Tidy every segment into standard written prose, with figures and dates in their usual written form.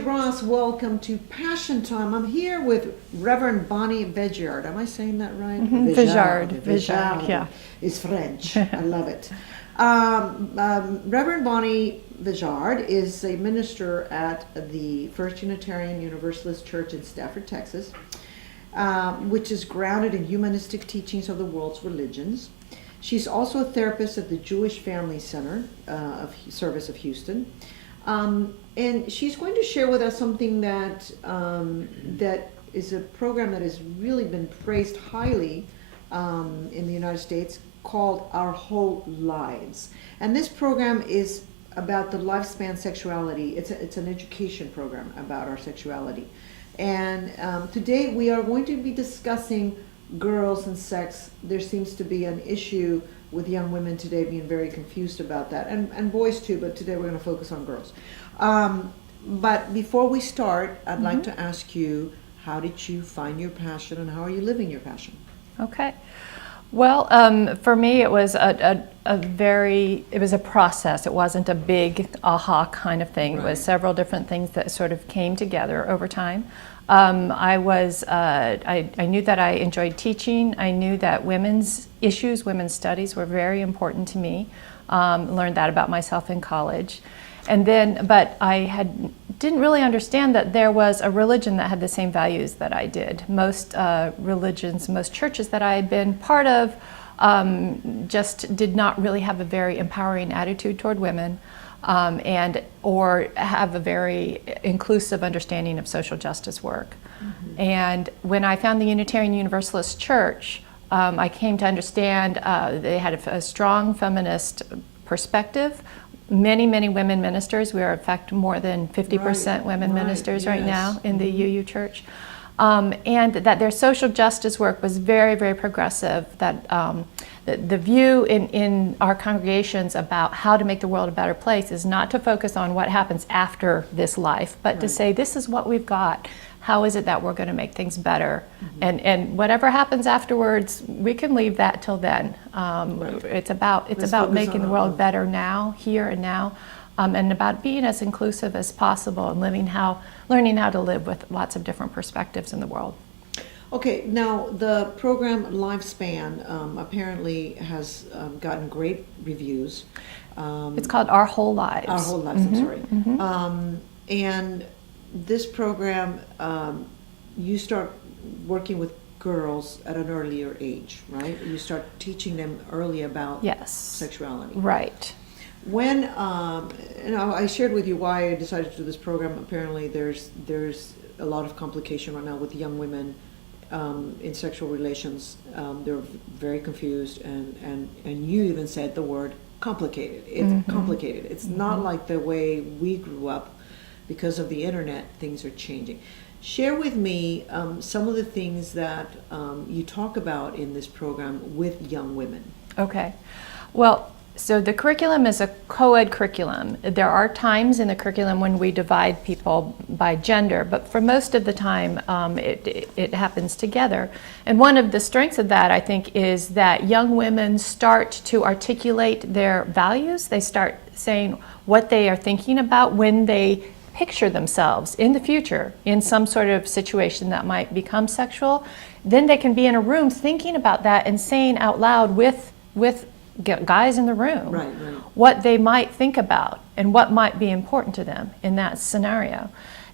Patricia Gras. Welcome to Passion Time. I'm here with Reverend Bonnie Vegiard. Am I saying that right? Vegiard. Vegiard, Yeah. is French. I love it. Reverend Bonnie Vegiard is a minister at the First Unitarian Universalist Church in Stafford, Texas, which is grounded in humanistic teachings of the world's religions. She's also a therapist at the Jewish Family Center Service of Houston. And she's going to share with us something that that is a program that has really been praised highly in the United States, called Our Whole Lives. And this program is about the lifespan sexuality. It's an education program about our sexuality. And today we are going to be discussing girls and sex. There seems to be an issue with young women today being very confused about that, and boys too, but today we're going to focus on girls. But before we start, I'd like to ask you, how did you find your passion and how are you living your passion? Okay. Well, for me, it was it was a process. It wasn't a big aha kind of thing. Right. It was several different things that sort of came together over time. I knew that I enjoyed teaching. I knew that women's issues, women's studies were very important to me. Learned that about myself in college. And then, but I didn't really understand that there was a religion that had the same values that I did. Most religions, most churches that I had been part of just did not really have a very empowering attitude toward women. Or have a very inclusive understanding of social justice work. Mm-hmm. And when I found the Unitarian Universalist Church, I came to understand they had a strong feminist perspective. Many women ministers. We are in fact more than 50% women ministers right now in the UU Church. And that their social justice work was very progressive, that the view in our congregations about how to make the world a better place is not to focus on what happens after this life, but to say, this is what we've got. How is it that we're going to make things better? Mm-hmm. And whatever happens afterwards, we can leave that till then. It's about making the world better now, here and now, and about being as inclusive as possible and learning how to live with lots of different perspectives in the world. Okay, now the program Lifespan apparently has gotten great reviews. It's called Our Whole Lives. Our Whole Lives, I'm sorry. Mm-hmm. And this program, you start working with girls at an earlier age, right? You start teaching them early about sexuality. Right. When, I shared with you why I decided to do this program. Apparently there's a lot of complication right now with young women in sexual relations. They're very confused, and you even said the word complicated. It's complicated. It's not like the way we grew up. Because of the internet, things are changing. Share with me some of the things that you talk about in this program with young women. Okay. Well, so the curriculum is a co-ed curriculum. There are times in the curriculum when we divide people by gender, but for most of the time it happens together. And one of the strengths of that, I think, is that young women start to articulate their values. They start saying what they are thinking about when they picture themselves in the future in some sort of situation that might become sexual. Then they can be in a room thinking about that and saying out loud with guys in the room what they might think about and what might be important to them in that scenario.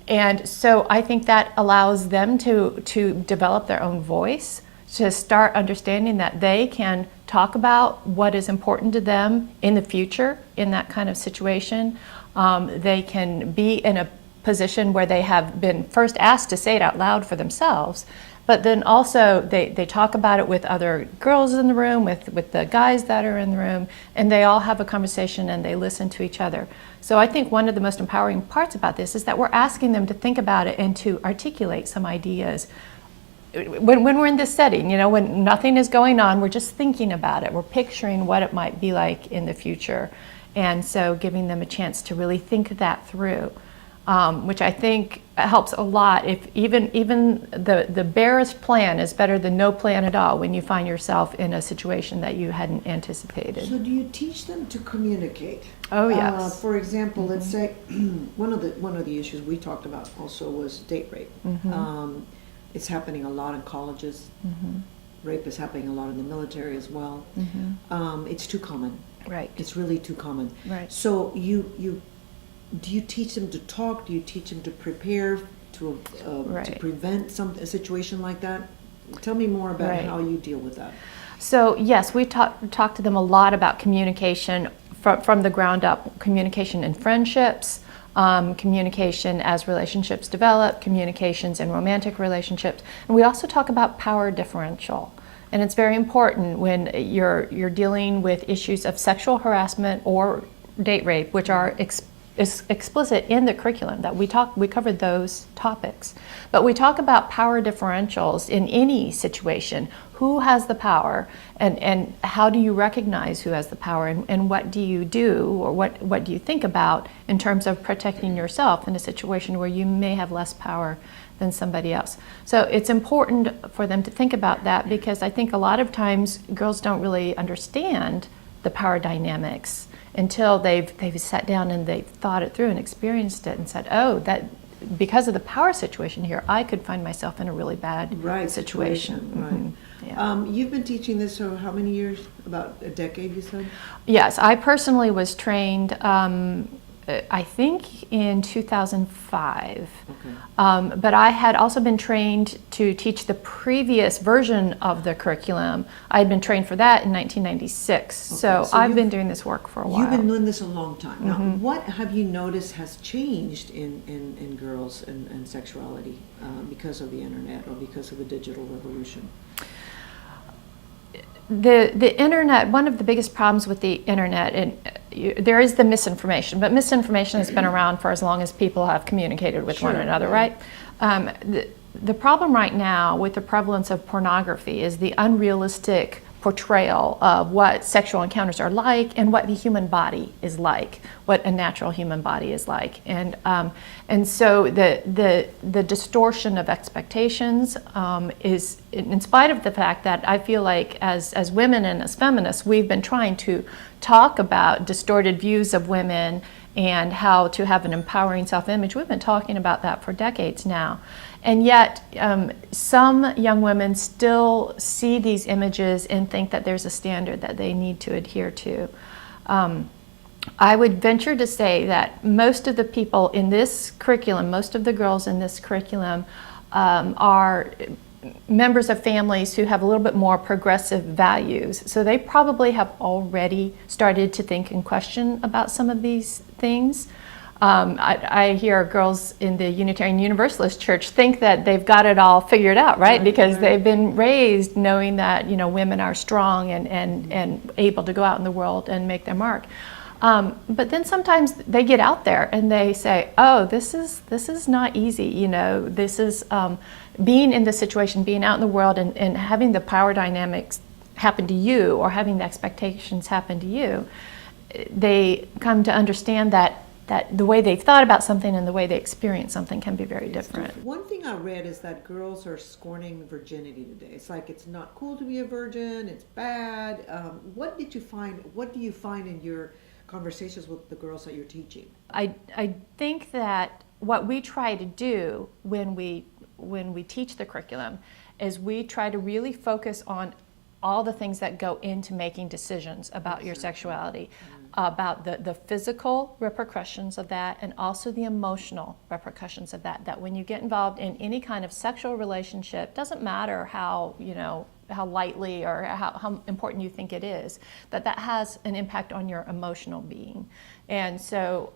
And so I think that allows them to develop their own voice, to start understanding that they can talk about what is important to them in the future in that kind of situation. They can be in a position where they have been first asked to say it out loud for themselves, but then also they talk about it with other girls in the room, with the guys that are in the room, and they all have a conversation and they listen to each other. So I think one of the most empowering parts about this is that we're asking them to think about it and to articulate some ideas. When we're in this setting, when nothing is going on, we're just thinking about it. We're picturing what it might be like in the future. And so giving them a chance to really think that through, which I think helps a lot. If even the barest plan is better than no plan at all when you find yourself in a situation that you hadn't anticipated. So do you teach them to communicate? Oh yes. For example, let's say one of the issues we talked about also was date rape. It's happening a lot in colleges. Rape is happening a lot in the military as well. It's too common. Right. It's really too common. Right. So do you teach them to talk? Do you teach them to prepare to prevent a situation like that? Tell me more about how you deal with that. So yes, we talk to them a lot about communication from the ground up, communication in friendships, communication as relationships develop, communications in romantic relationships, and we also talk about power differential. And it's very important when you're dealing with issues of sexual harassment or date rape, which are explicit in the curriculum, that we covered those topics. But we talk about power differentials in any situation. Who has the power, and how do you recognize who has the power, and what do you do, or what do you think about in terms of protecting yourself in a situation where you may have less power than somebody else. So it's important for them to think about that, because I think a lot of times girls don't really understand the power dynamics until they've sat down and they've thought it through and experienced it and said, oh, that because of the power situation here, I could find myself in a really bad situation. Right. Yeah. You've been teaching this for how many years? About a decade, you said? Yes, I personally was trained, I think in 2005. Okay. But I had also been trained to teach the previous version of the curriculum. I had been trained for that in 1996. Okay, so I've been doing this work for a while. You've been doing this a long time. Now, what have you noticed has changed in girls and sexuality because of the internet or because of the digital revolution? The internet, one of the biggest problems with the internet, and there is the misinformation, but misinformation has been around for as long as people have communicated with one another, right? The problem right now with the prevalence of pornography is the unrealistic portrayal of what sexual encounters are like and what the human body is like, what a natural human body is like, and so the distortion of expectations is, in spite of the fact that I feel like as women and as feminists, we've been trying to talk about distorted views of women and how to have an empowering self-image. We've been talking about that for decades now. And yet, some young women still see these images and think that there's a standard that they need to adhere to. I would venture to say that most of the people in this curriculum, most of the girls in this curriculum are members of families who have a little bit more progressive values. So they probably have already started to think and question about some of these things. I hear girls in the Unitarian Universalist church think that they've got it all figured out, right? Because they've been raised knowing that, you know, women are strong and able to go out in the world and make their mark. But then sometimes they get out there and they say, oh, this is not easy, you know, this is being in this situation, being out in the world and having the power dynamics happen to you or having the expectations happen to you. They come to understand that the way they've thought about something and the way they experience something can be very different. One thing I read is that girls are scorning virginity today. It's like it's not cool to be a virgin, it's bad. What do you find in your conversations with the girls that you're teaching? I think that what we try to do when we teach the curriculum is we try to really focus on all the things that go into making decisions about your sexuality, about the physical repercussions of that and also the emotional repercussions of that. That when you get involved in any kind of sexual relationship, doesn't matter how, you know, how lightly or how important you think it is, that has an impact on your emotional being. And so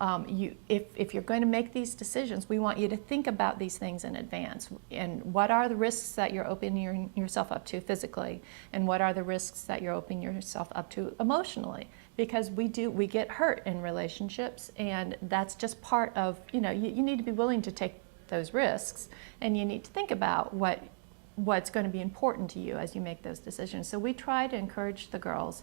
if you're going to make these decisions, we want you to think about these things in advance. And what are the risks that you're opening yourself up to physically? And what are the risks that you're opening yourself up to emotionally? Because we get hurt in relationships, and that's just part of, you know, you need to be willing to take those risks, and you need to think about what's going to be important to you as you make those decisions. So we try to encourage the girls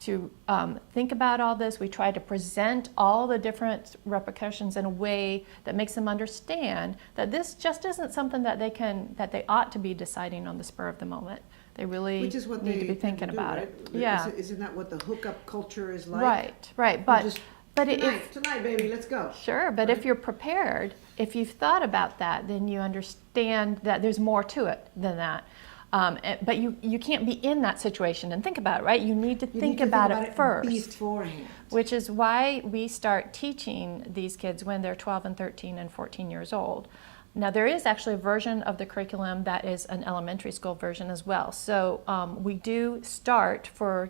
think about all this. We try to present all the different repercussions in a way that makes them understand that this just isn't something that they ought to be deciding on the spur of the moment. They really Which is what need they to be thinking do, about right? it. Yeah. Isn't that what the hookup culture is like? Right. But Tonight, baby, let's go. Sure, but Right? if you're prepared, if you've thought about that, then you understand that there's more to it than that. But you can't be in that situation and think about it, right? You need to think about it first. Beforehand. Which is why we start teaching these kids when they're 12 and 13 and 14 years old. Now, there is actually a version of the curriculum that is an elementary school version as well. So we do start, for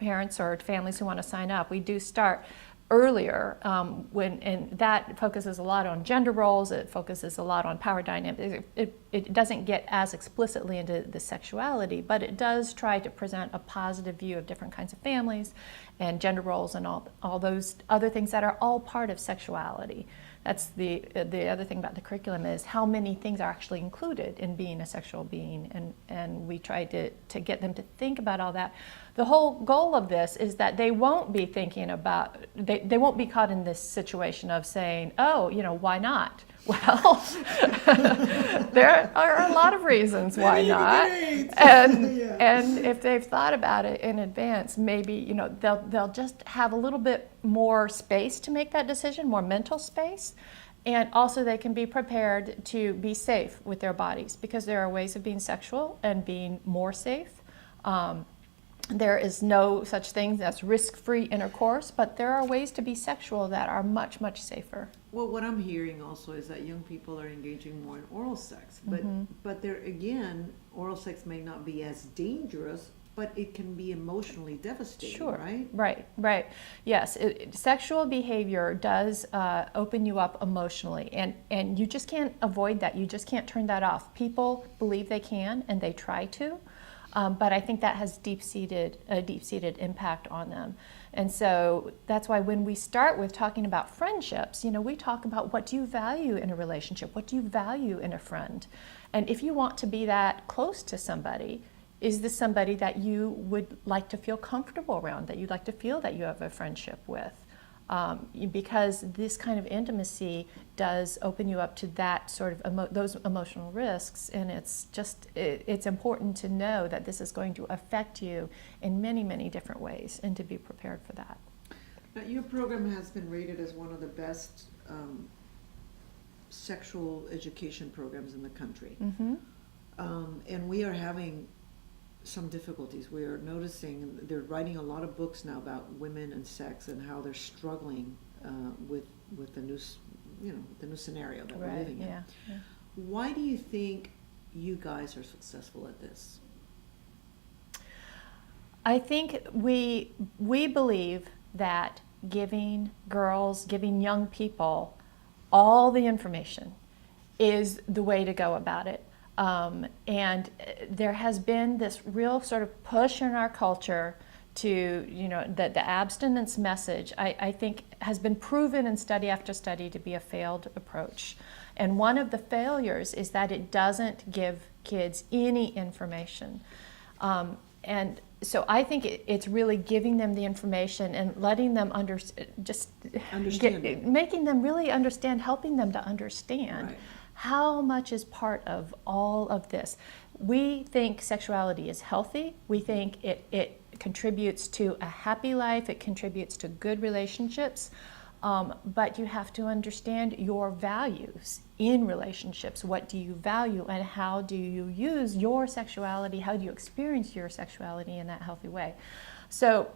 parents or families who want to sign up, we do start earlier, and that focuses a lot on gender roles, it focuses a lot on power dynamics. It doesn't get as explicitly into the sexuality, but it does try to present a positive view of different kinds of families and gender roles and all those other things that are all part of sexuality. That's the other thing about the curriculum is how many things are actually included in being a sexual being, and we try to get them to think about all that. The whole goal of this is that they won't be thinking about, they won't be caught in this situation of saying, oh, why not? Well, there are a lot of reasons why not, and if they've thought about it in advance, maybe they'll just have a little bit more space to make that decision, more mental space, and also they can be prepared to be safe with their bodies, because there are ways of being sexual and being more safe. There is no such thing as risk-free intercourse, but there are ways to be sexual that are much, much safer. Well, what I'm hearing also is that young people are engaging more in oral sex, Mm-hmm. but there again, oral sex may not be as dangerous, but it can be emotionally devastating, Sure. right? Right. Yes, sexual behavior does open you up emotionally, and you just can't avoid that. You just can't turn that off. People believe they can, and they try to. But I think that has a deep-seated impact on them. And so that's why when we start with talking about friendships, we talk about what do you value in a relationship? What do you value in a friend? And if you want to be that close to somebody, is this somebody that you would like to feel comfortable around, that you'd like to feel that you have a friendship with? Because this kind of intimacy does open you up to that sort of those emotional risks, and it's important to know that this is going to affect you in many, many different ways, and to be prepared for that. Now, your program has been rated as one of the best sexual education programs in the country. Mm-hmm. And we are having some difficulties. We are noticing they're writing a lot of books now about women and sex and how they're struggling with the new scenario that we're living in. Yeah. Why do you think you guys are successful at this? I think we believe that giving young people all the information is the way to go about it. And there has been this real sort of push in our culture to, that the abstinence message, I think, has been proven in study after study to be a failed approach. And one of the failures is that it doesn't give kids any information. And so I think it's really giving them the information and letting them making them really understand, helping them to understand. Right. How much is part of all of this? We think sexuality is healthy. We think it contributes to a happy life. It contributes to good relationships. But you have to understand your values in relationships. What do you value, and how do you use your sexuality? How do you experience your sexuality in that healthy way? So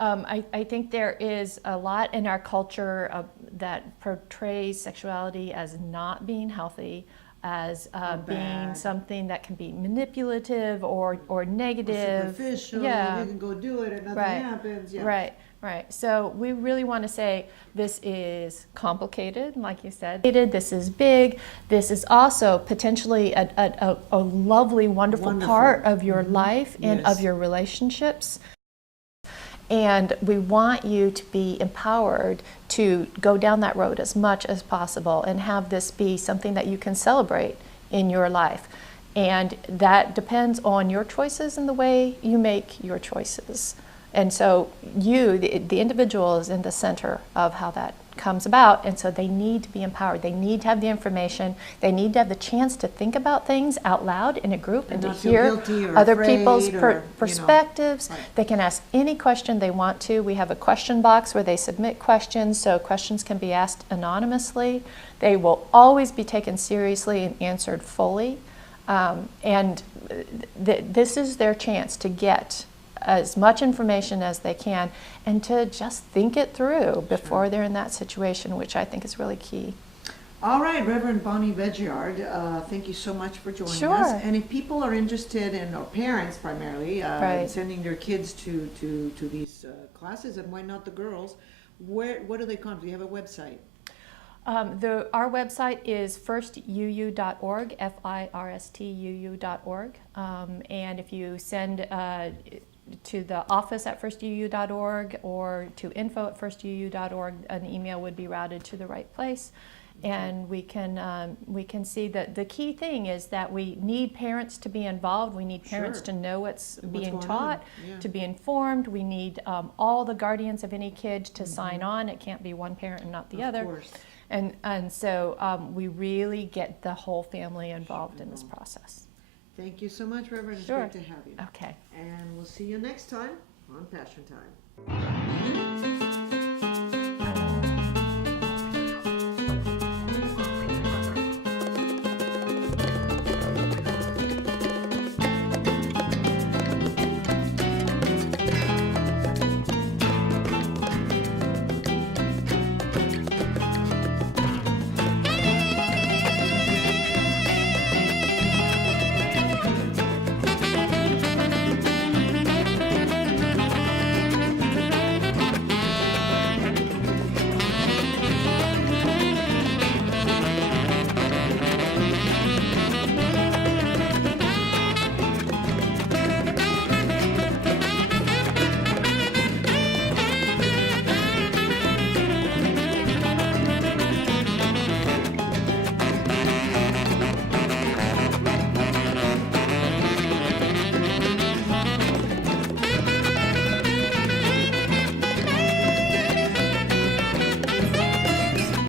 I think there is a lot in our culture that portrays sexuality as not being healthy, as being something that can be manipulative or negative. Or superficial. Yeah. You can go do it and nothing happens. Yeah. Right. So we really want to say this is complicated, like you said. This is big. This is also potentially a lovely, wonderful part of your life and of your relationships. And we want you to be empowered to go down that road as much as possible and have this be something that you can celebrate in your life. And that depends on your choices and the way you make your choices. And so the individual is in the center of how that comes about, and so they need to be empowered. They need to have the information. They need to have the chance to think about things out loud in a group and to not feel hear guilty or other afraid people's or, perspectives. Right. They can ask any question they want to. We have a question box where they submit questions, so questions can be asked anonymously. They will always be taken seriously and answered fully. And this is their chance to get as much information as they can and to just think it through before they're in that situation, which I think is really key. All right, Reverend Bonnie Vegiard, thank you so much for joining Sure. us. And if people are interested in, or parents primarily, in sending their kids to these classes, and why not the girls, what do they contact? Do you have a website? Our website is firstuu.org, FIRSTUU.org. And if you send to the office at firstuu.org or to info@firstuu.org, an email would be routed to the right place. And we can see that the key thing is that we need parents to be involved. We need parents to know what's being taught, to be informed. We need all the guardians of any kid to sign on. It can't be one parent and not the other. Of course. And so we really get the whole family involved in this process. Thank you so much, Reverend. It's Sure. great to have you. Okay. And we'll see you next time on Passion Time.